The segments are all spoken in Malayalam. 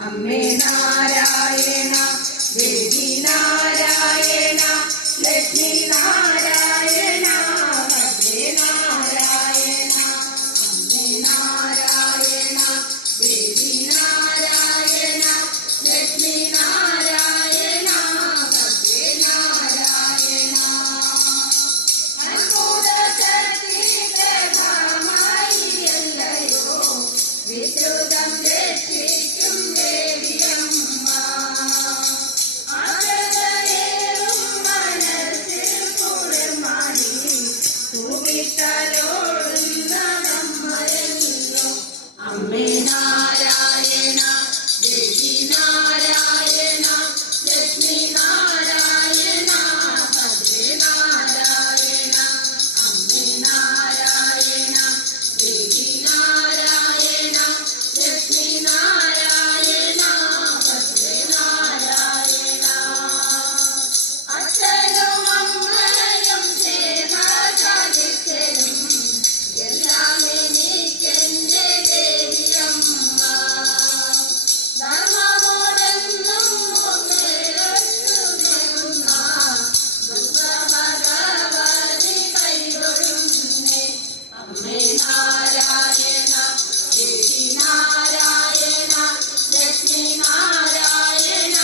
അമ്മേ നാരായണ ദേവി നാരായണ ലക്ഷ്മി നാരായണ ഭദ്രേ നാരായണ അമ്മേ നാരായണ ദേവി നാരായണ ലക്ഷ്മി നാരായണ ഭദ്രേ നാരായണ അത്ഭുത ശക്തി പ്രഭാമയിയല്ലയോ വിശ്രുതം രക്ഷിക്കും അമ്മേ നാരായണ ദേവി നാരായണ ലക്ഷ്മി നാരായണ ഭദ്രേ നാരായണ അമ്മേ നാരായണ ദേവി നാരായണ ലക്ഷ്മി നാരായണ ഭദ്രേ നാരായണ അച്ഛനും അമ്മയും സേവ സാധിക്കലും എല്ലാം എനിക്കെന്റെ ദേവിയമ്മ ധർമ്മമോടെന്നും മുന്നേറുന്ന ഭഗവതി കൈതൊഴുന്നേ അമ്മേ നാരായണ ദേവി നാരായണ ലക്ഷ്മി നാരായണ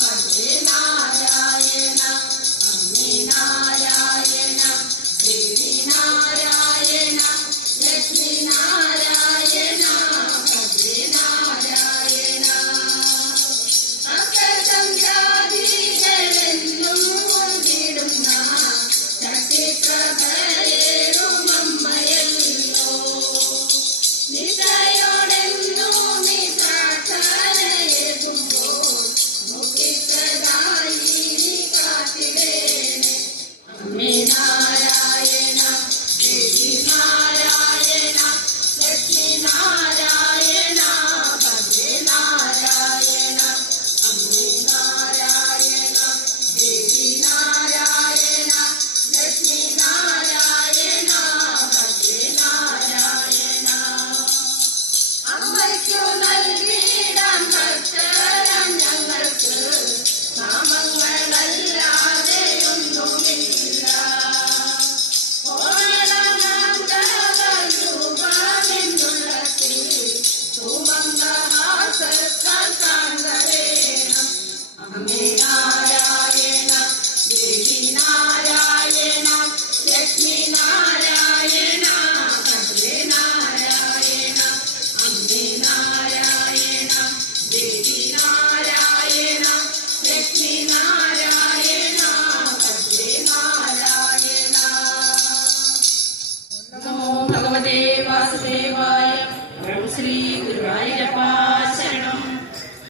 ഭദ്രേ നാരായണ അമ്മേ നാരായണ ദേവി നാരായണ ലക്ഷ്മി നാരായണ ഭദ്രേ നാരായണ അക്കസംജാതികളെന്നും കൊണ്ടിടുന്ന ശക്തിപ്രഭയേറുമമ്മയല്ലോ നിശയോടെന്നും നീ പ്രാർത്ഥനയെത്തുമ്പോൾ മുക്തിപ്രദായി നീ കാത്തിടേണേ അമ്മേ നാരായണ ദേവി നാരായണ ലക്ഷ്മി നാരായണ ഭദ്രേ നാരായണ അമ്മേ നാരായണ ദേവി നാരായണ ലക്ഷ്മി നാരായണ ഭദ്രേ നാരായണ അമ്മയ്ക്കു നൽകിയിടാൻ ഭക്തരാം ഞങ്ങൾക്ക് നാമങ്ങളല്ലാതെ ഒന്നുമില്ല അമ്മേ നാരായണ ദേവി നാരായണ ലക്ഷ്മി നാരായണ ഭദ്രേ നാരായണ അമ്മേ നാരായണ ദേവി നാരായണ ലക്ഷ്മി നാരായണ ഭദ്രേ നാരായണ നമോ ഭഗവതേ വാസുദേവായ ശ്രീ ഗുരുവായൂരപ്പ